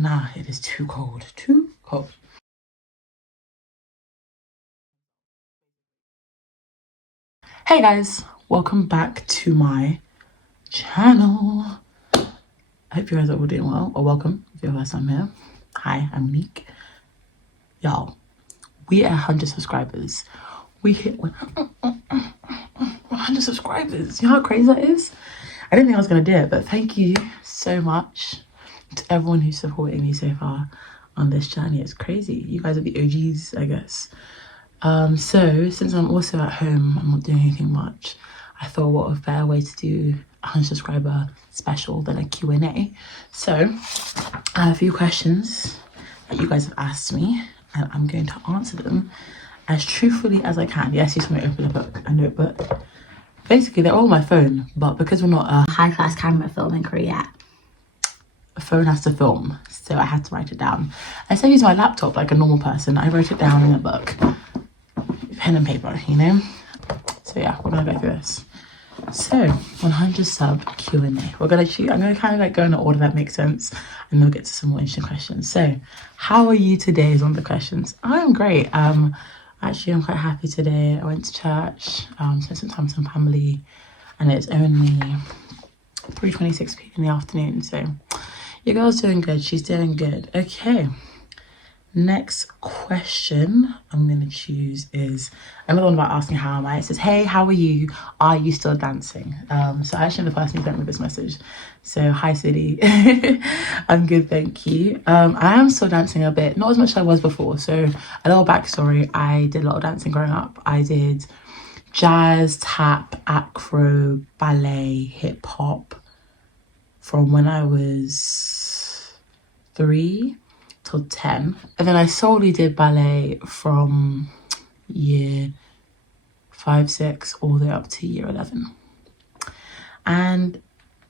nah, it is too cold. Too cold. Hey guys, welcome back to my channel. I hope you guys are all doing well, or welcome if you're first time here. Hi, I'm Monique. Y'all, we are 100 subscribers. We hit 100 subscribers. You know how crazy that is? I didn't think I was gonna do it, but thank you so much to everyone who's supporting me so far on this journey. It's crazy. You guys are the OGs, I guess. So since I'm also at home, I'm not doing anything much, I thought what a better way to do a 100 subscriber special than a Q&A. So I have a few questions that you guys have asked me, and I'm going to answer them as truthfully as I can. Yes, you saw me open a notebook. Basically, they're all on my phone, but because we're not a high-class camera filming crew yet, a phone has to film, so I had to write it down. Instead of using my laptop like a normal person, I wrote it down in a book. Pen and paper, you know? So yeah, we're gonna go through this. So 100 sub Q&A. I'm gonna kind of like go in an order that makes sense, and we'll get to some more interesting questions. So how are you today is one of the questions. I'm great. Actually I'm quite happy today. I went to church, spent some time with some family, and it's only 3:26 p.m. in the afternoon. So your girl's doing good, she's doing good. Okay. Next question I'm going to choose is another one about asking how am I. It says, hey, how are you? Are you still dancing? So I actually am the person who sent me this message. So hi, City. I'm good, thank you. I am still dancing a bit, not as much as I was before. So a little backstory, I did a lot of dancing growing up. I did jazz, tap, acro, ballet, hip hop from when I was 3 till 10, and then I solely did ballet from year 5, 6 all the way up to year 11, and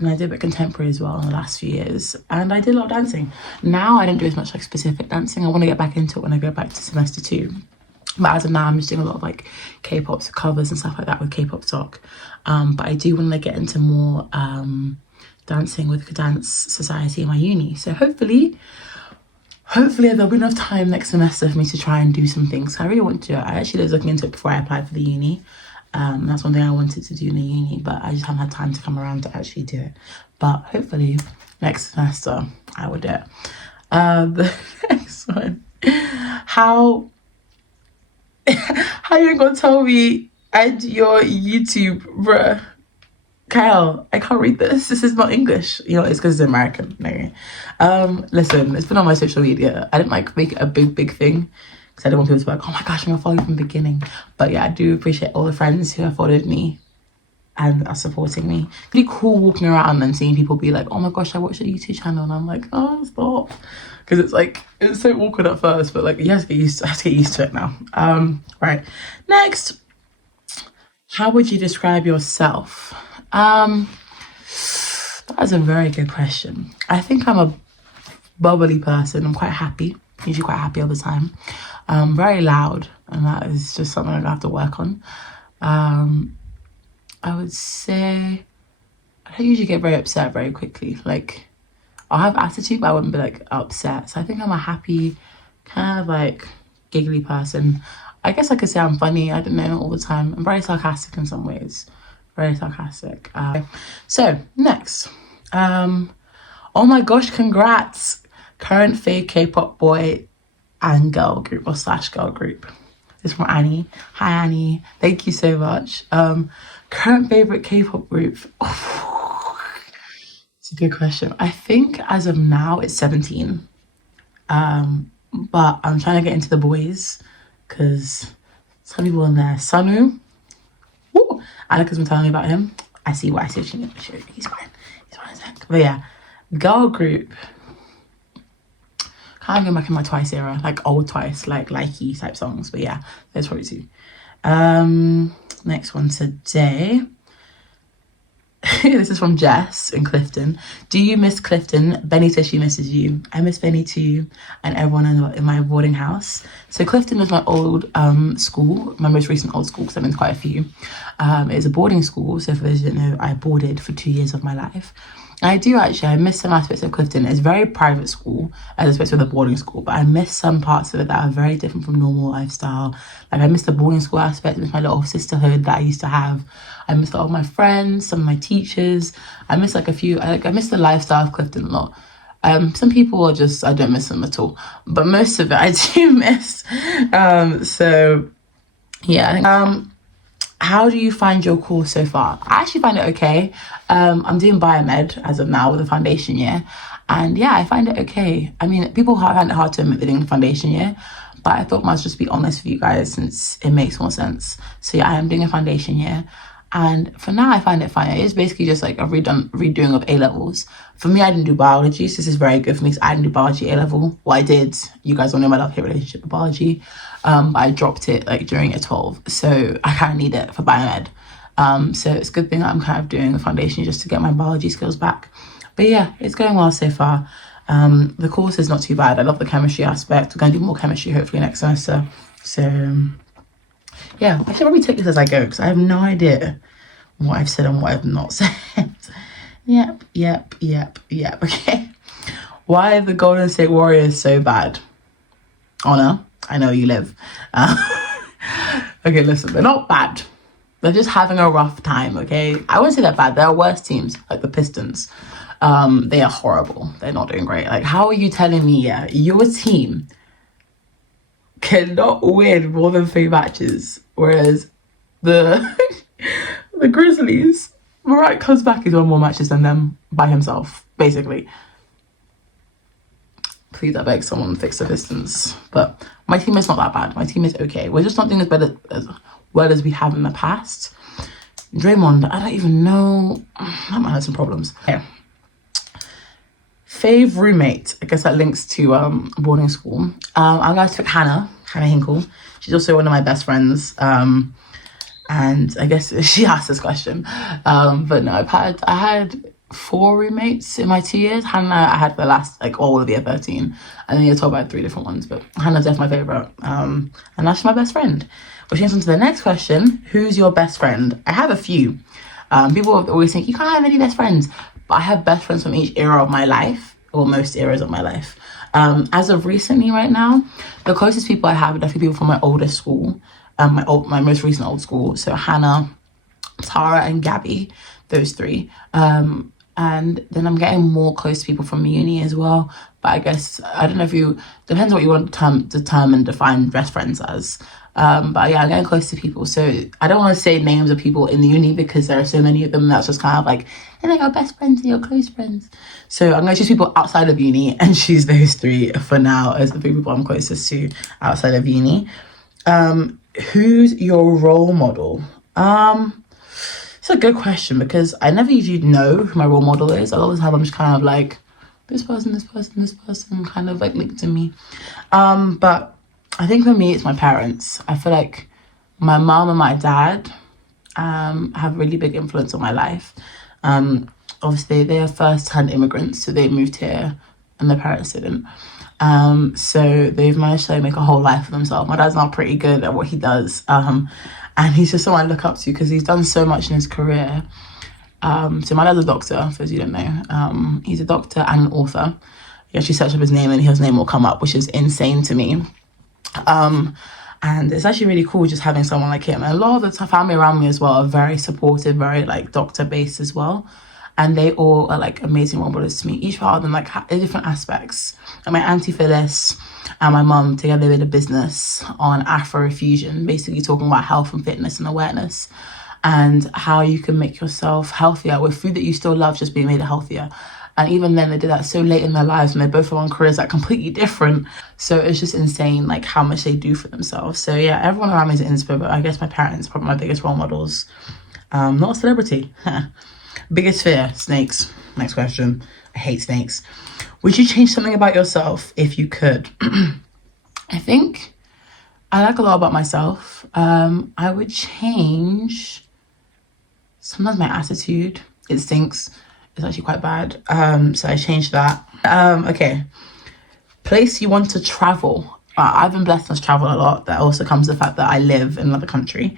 I did a bit contemporary as well in the last few years, and I did a lot of dancing. Now I don't do as much like specific dancing. I want to get back into it when I go back to semester 2, but as of now I'm just doing a lot of like K-pop covers and stuff like that with K-pop talk. But I do want to get into more dancing with Dance Society in my uni, so hopefully there'll be enough time next semester for me to try and do some things. I really want to. I actually was looking into it before I applied for the uni. That's one thing I wanted to do in the uni, but I just haven't had time to come around to actually do it. But hopefully next semester I will do it. The next one. How you ain't gonna tell me add your YouTube, bruh? Kyle, I can't read this. This is not English. You know, it's because it's American. Okay. Listen, it's been on my social media. I didn't like make it a big thing because I didn't want people to be like, oh my gosh, I'm gonna follow you from the beginning. But yeah, I do appreciate all the friends who have followed me and are supporting me. Really cool walking around and seeing people be like, oh my gosh, I watched your YouTube channel, and I'm like, oh, stop. Because it's so awkward at first, but like you have to get used to it now. Right. Next, how would you describe yourself? That's a very good question. I think I'm a bubbly person. I'm quite happy, usually quite happy all the time. Very loud, and that is just something I have to work on. I would say I don't usually get very upset very quickly. Like I'll have attitude, but I wouldn't be like upset. So I think I'm a happy, kind of like giggly person. I guess I could say I'm funny, I don't know, all the time. I'm very sarcastic in some ways. Very sarcastic. So next, oh my gosh, congrats! Current fave K-pop boy and girl group or slash girl group. This is from Annie. Hi Annie, thank you so much. Current favorite K-pop group. It's a good question. I think as of now it's 17. But I'm trying to get into the boys because some people in there. Sunu. Woo! Alika's been telling me about him. I see what you mean. He's fine. But yeah, girl group. Can't go back in my Twice era, like old Twice, like likey type songs. But yeah, there's probably 2. Next one today. This is from Jess in Clifton. Do you miss Clifton? Benny says she misses you. I miss Benny too, and everyone in my boarding house. So Clifton was my old school, my most recent old school, because I've been to quite a few. It's a boarding school, so for those who don't know, I boarded for 2 years of my life. I do actually. I miss some aspects of Clifton. It's very private school as opposed to the boarding school, but I miss some parts of it that are very different from normal lifestyle. Like I miss the boarding school aspect, I miss my little sisterhood that I used to have. I miss a lot of my friends, some of my teachers. I miss like a few. I miss the lifestyle of Clifton a lot. Some people are just, I don't miss them at all, but most of it I do miss. So yeah, I think, how do you find your course so far? I actually find it okay. I'm doing biomed as of now with the foundation year. And yeah, I find it okay. I mean, people find it hard to admit they're doing the foundation year, but I thought I must just be honest with you guys since it makes more sense. So yeah, I am doing a foundation year. And for now, I find it fine. It is basically just like a redoing of A levels. For me, I didn't do biology, so this is very good for me because I didn't do biology A level. Well, I did. You guys all know my love-hate relationship with biology. But I dropped it like during year 12, so I kind of need it for biomed. So it's a good thing that I'm kind of doing the foundation just to get my biology skills back. But yeah, it's going well so far. The course is not too bad. I love the chemistry aspect. We're going to do more chemistry hopefully next semester. So yeah, I should probably take this as I go because I have no idea what I've said and what I've not said. Yep. Okay. Why are the Golden State Warriors so bad? Honor, I know you live. Okay, listen, they're not bad. They're just having a rough time, okay? I wouldn't say they're bad. There are worse teams, like the Pistons. They are horrible. They're not doing great. Like, how are you telling me, yeah, your team cannot win more than 3 matches, whereas the the Grizzlies, Morant comes back, he's won more matches than them by himself, basically. Please, I beg someone fix the Pistons. But my team is not that bad. My team is okay. We're just not doing as well as we have in the past. Draymond, I don't even know. That might have some problems. Okay. Fave roommate. I guess that links to boarding school. I'm going to pick Hannah Hinkle. She's also one of my best friends. And I guess she asked this question. But no, I had 4 roommates in my 2 years. Hannah, I had the last, like all of year 13. And then year 12, I had 3 different ones. But Hannah's definitely my favourite. And that's my best friend. Which brings on to the next question. Who's your best friend? I have a few. People always think, you can't have any best friends. But I have best friends from each era of my life. Or most eras of my life. As of recently right now, the closest people I have are definitely people from my oldest school. My most recent old school. So Hannah, Tara and Gabby, those 3. And then I'm getting more close to people from uni as well. But I guess, I don't know if depends on what you want to define best friends as. But yeah, I'm getting close to people. So I don't want to say names of people in the uni because there are so many of them. That's just kind of like, they're like your best friends and your close friends. So I'm going to choose people outside of uni and choose those 3 for now as the 3 people I'm closest to outside of uni. Who's your role model? It's a good question because I never usually know who my role model is. I always have them just kind of like this person kind of like linked to me. But I think for me it's my parents. I feel like my mom and my dad have really big influence on my life. Obviously they are first-hand immigrants, so they moved here and their parents didn't. So they've managed to like, make a whole life for themselves. My dad's not pretty good at what he does. And he's just someone I look up to because he's done so much in his career. So my dad's a doctor, for those you don't know. He's a doctor and an author. You actually search up his name and his name will come up, which is insane to me. And it's actually really cool just having someone like him. And a lot of the family around me as well are very supportive, very like doctor-based as well. And they all are like amazing role models to me. Each part of them like different aspects. And my auntie Phyllis and my mum together did a business on Afrofusion, basically talking about health and fitness and awareness and how you can make yourself healthier with food that you still love, just being made healthier. And even then they did that so late in their lives and they both are on careers that are completely different. So it's just insane like how much they do for themselves. So yeah, everyone around me is an inspiration, but I guess my parents are probably my biggest role models. Not a celebrity. Biggest fear, snakes. Next question. I hate snakes. Would you change something about yourself if you could? I think I like a lot about myself. I would change sometimes my attitude. It stinks. It's actually quite bad. So I changed that. Okay. Place you want to travel. I've been blessed to travel a lot. That also comes to the fact that I live in another country.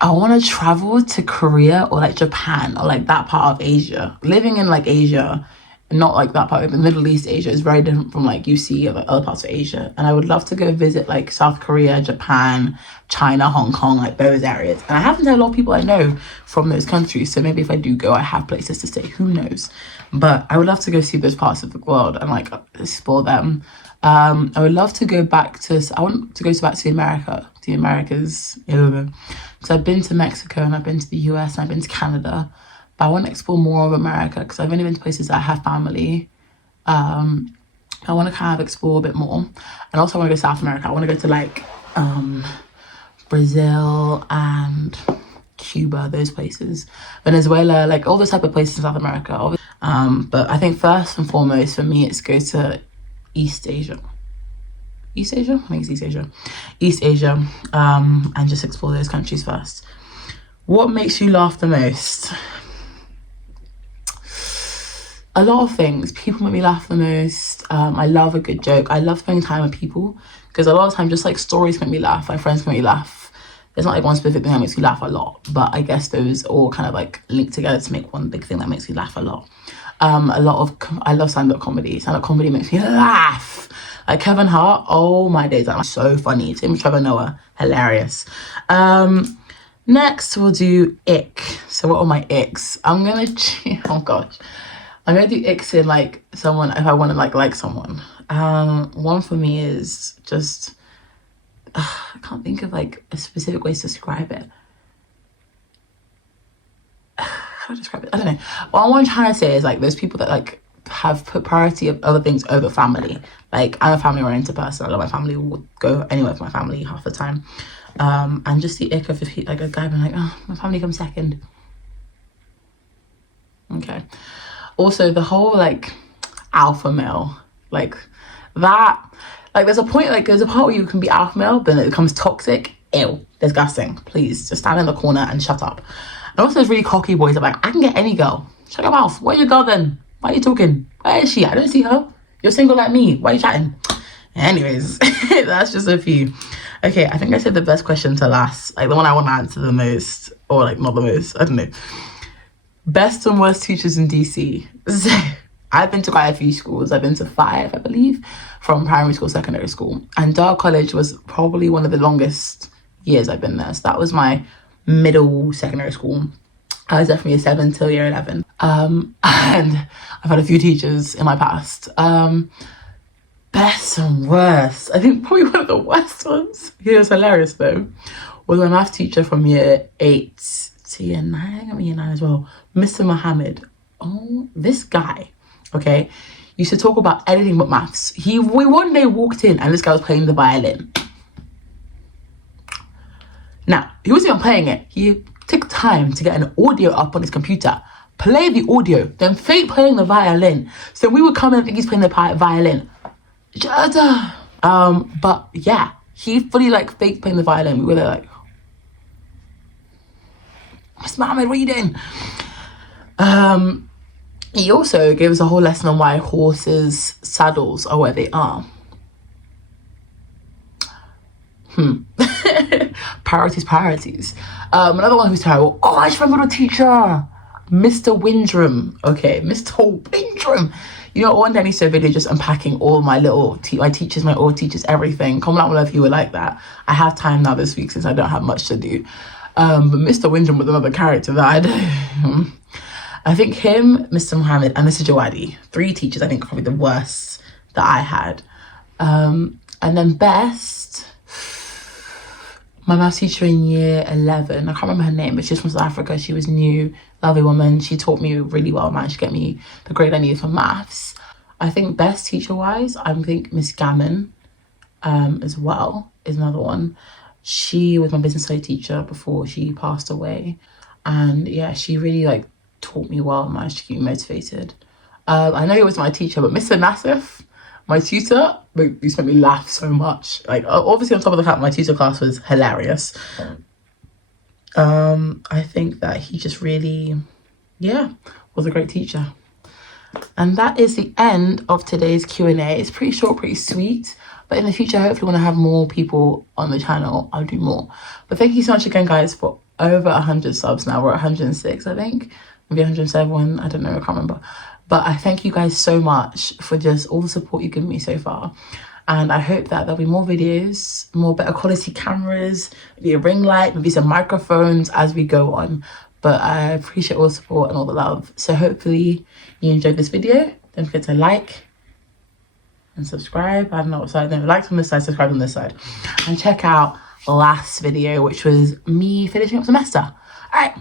I want to travel to Korea or like Japan or like that part of Asia. Living in like Asia, not like that part of the Middle East Asia, is very different from like you see like other parts of Asia. And I would love to go visit like South Korea, Japan, China, Hong Kong, like those areas. And I happen to have a lot of people I know from those countries. So maybe if I do go, I have places to stay. Who knows? But I would love to go see those parts of the world and like explore them. I would love to go back to, I want to go back to America, the Americas, because I've been to Mexico and I've been to the US and I've been to Canada, but I want to explore more of America because I've only been to places that I have family. I want to kind of explore a bit more, and also I want to go to South America. I want to go to like Brazil and Cuba, those places, Venezuela, like all those type of places in South America. But I think first and foremost for me, it's go to East Asia. I think it's East Asia, and just explore those countries first. What makes you laugh the most? A lot of things. People make me laugh the most. I love a good joke. I love spending time with people because a lot of time just like stories make me laugh. My friends make me laugh. There's not like one specific thing that makes me laugh a lot, but I guess those all kind of like link together to make one big thing that makes me laugh a lot. I love stand-up comedy. Stand-up comedy makes me laugh. Like Kevin Hart, oh my days, that's so funny. Same with Trevor Noah, hilarious. Next we'll do ick. So what are my icks? I'm gonna do icks in like someone if I want to like someone. One for me is just I can't think of like a specific way to describe it. How to describe it? I don't know. What I'm trying to say is like those people that like have put priority of other things over family. Like I'm a family oriented person. I love my family. Will go anywhere with my family half the time. And just the ick of like a guy being like, oh, my family comes second. Okay. Also the whole like alpha male, like that, like there's a point, like there's a part where you can be alpha male, but then it becomes toxic. Ew, disgusting. Please just stand in the corner and shut up. And also there's really cocky boys that are like, I can get any girl. Shut your mouth. Where's your girl then? Why are you talking? Where is she? I don't see her. You're single like me. Why are you chatting? Anyways, that's just a few. Okay, I think I said the best question to last, like the one I want to answer the most, or like not the most, I don't know. Best and worst teachers in DC. So, I've been to quite a few schools. I've been to 5, I believe, from primary school, secondary school. And Dart College was probably one of the longest years I've been there. So that was my middle secondary school. I was definitely a 7 till year 11. And I've had a few teachers in my past. Best and worst. I think probably one of the worst ones. He was hilarious though. Was my math teacher from year 8 to year 9. I got year 9 as well. Mr. Mohammed. Oh, this guy, okay, used to talk about anything but maths. We one day walked in and this guy was playing the violin. Now, he wasn't even playing it. He took time to get an audio up on his computer, play the audio, then fake playing the violin. So we would come in and think he's playing the violin. But yeah, he fully like fake playing the violin. We were there like, Mr. Mohammed, what are you doing? He also gave us a whole lesson on why horses' saddles are where they are. Priorities. Another one who's terrible. Oh, I just remember the teacher, Mr. Windrum. Okay, Mr. Windrum. You know, one day I need to do a video just unpacking all my little my teachers, my old teachers, everything. Comment down below if you were like that. I have time now this week since I don't have much to do. But Mr. Windrum was another character that I think him, Mr. Mohammed, and Mr. Jawadi, 3 teachers I think are probably the worst that I had. And then best, my maths teacher in year 11, I can't remember her name, but she's from South Africa. She was new, lovely woman. She taught me really well, managed to get me the grade I needed for maths. I think best teacher-wise, I think Miss Gammon as well is another one. She was my business study teacher before she passed away. And yeah, she really like taught me well, managed to keep me motivated. I know he was my teacher, but Mr. Nassif, my tutor, used to make me laugh so much. Like obviously on top of the fact my tutor class was hilarious. I think that he just really, was a great teacher. And that is the end of today's Q&A. It's pretty short, pretty sweet. But in the future, hopefully when I have more people on the channel, I'll do more. But thank you so much again, guys, for over 100 subs now. We're at 106, I think, maybe 107, I don't know, I can't remember. But I thank you guys so much for just all the support you've given me so far. And I hope that there'll be more videos, more better quality cameras, maybe a ring light, maybe some microphones as we go on. But I appreciate all the support and all the love. So hopefully you enjoyed this video. Don't forget to like and subscribe. I don't know what side, no, like on this side, subscribe on this side. And check out the last video, which was me finishing up semester. All right.